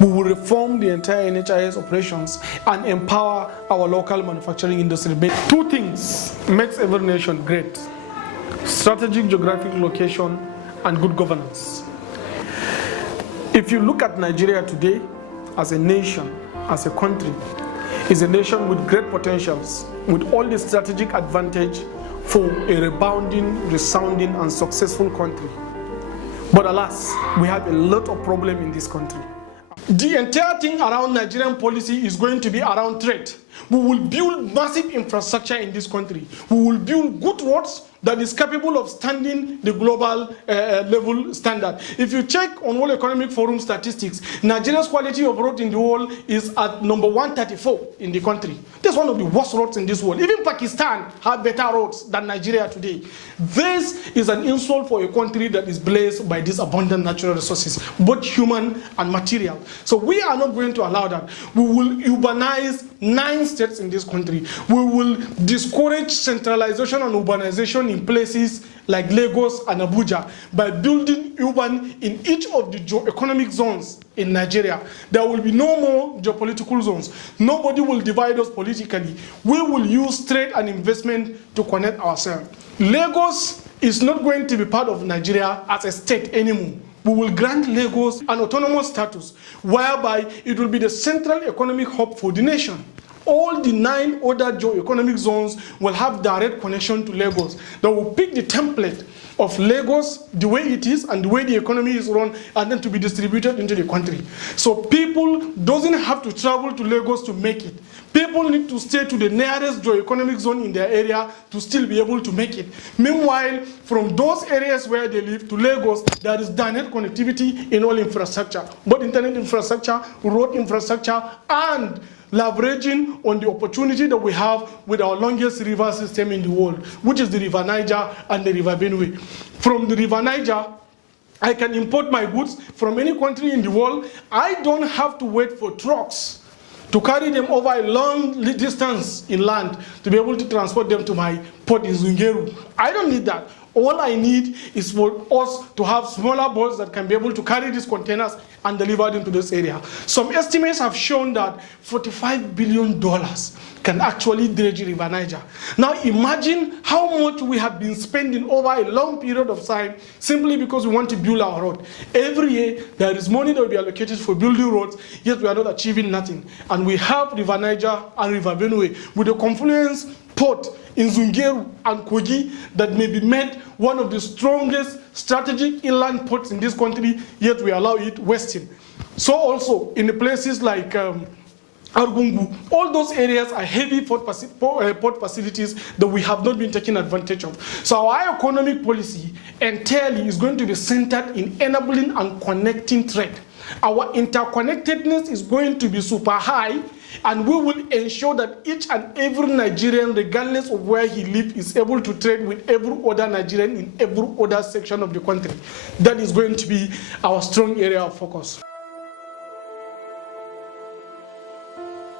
We will reform the entire NHIS operations and empower our local manufacturing industry. Two things makes every nation great: strategic geographic location and good governance. If you look at Nigeria today as a nation, as a country, is a nation with great potentials, with all the strategic advantage for a rebounding, resounding, and successful country. But alas, we have a lot of problems in this country. The entire thing around Nigerian policy is going to be around trade. We will build massive infrastructure in this country. We will build good roads that is capable of standing the global level standard. If you check on World Economic Forum statistics, Nigeria's quality of road in the world is at number 134 in the country. That's one of the worst roads in this world. Even Pakistan have better roads than Nigeria today. This is an insult for a country that is blessed by these abundant natural resources, both human and material. So we are not going to allow that. We will urbanize 9 states in this country. We will discourage centralization and urbanization in places like Lagos and Abuja by building urban in each of the economic zones in Nigeria. There will be no more geopolitical zones. Nobody will divide us politically. We will use trade and investment to connect ourselves. Lagos is not going to be part of Nigeria as a state anymore. We will grant Lagos an autonomous status, whereby it will be the central economic hub for the nation. All the 9 other geo-economic zones will have direct connection to Lagos. They will pick the template of Lagos, the way it is and the way the economy is run, and then to be distributed into the country. So people doesn't have to travel to Lagos to make it. People need to stay to the nearest geo-economic zone in their area to still be able to make it. Meanwhile, from those areas where they live to Lagos, there is direct connectivity in all infrastructure, both internet infrastructure, road infrastructure, and leveraging on the opportunity that we have with our longest river system in the world, which is the River Niger and the River Benue. From the River Niger, I can import my goods from any country in the world. I don't have to wait for trucks to carry them over a long distance inland to be able to transport them to my port in Zungeru. I don't need that. All I need is for us to have smaller boats that can be able to carry these containers and deliver them to this area. Some estimates have shown that $45 billion can actually dredge River Niger. Now imagine how much we have been spending over a long period of time simply because we want to build our road. Every year there is money that will be allocated for building roads, yet we are not achieving nothing. And we have River Niger and River Benue with the confluence port in Zungeru and Kogi that may be made one of the strongest strategic inland ports in this country, yet we allow it wasting. So also in the places like Argungu, all those areas are heavy port facilities that we have not been taking advantage of. So our economic policy entirely is going to be centered in enabling and connecting trade. Our interconnectedness is going to be super high, and we will ensure that each and every Nigerian, regardless of where he lives, is able to trade with every other Nigerian in every other section of the country. That is going to be our strong area of focus.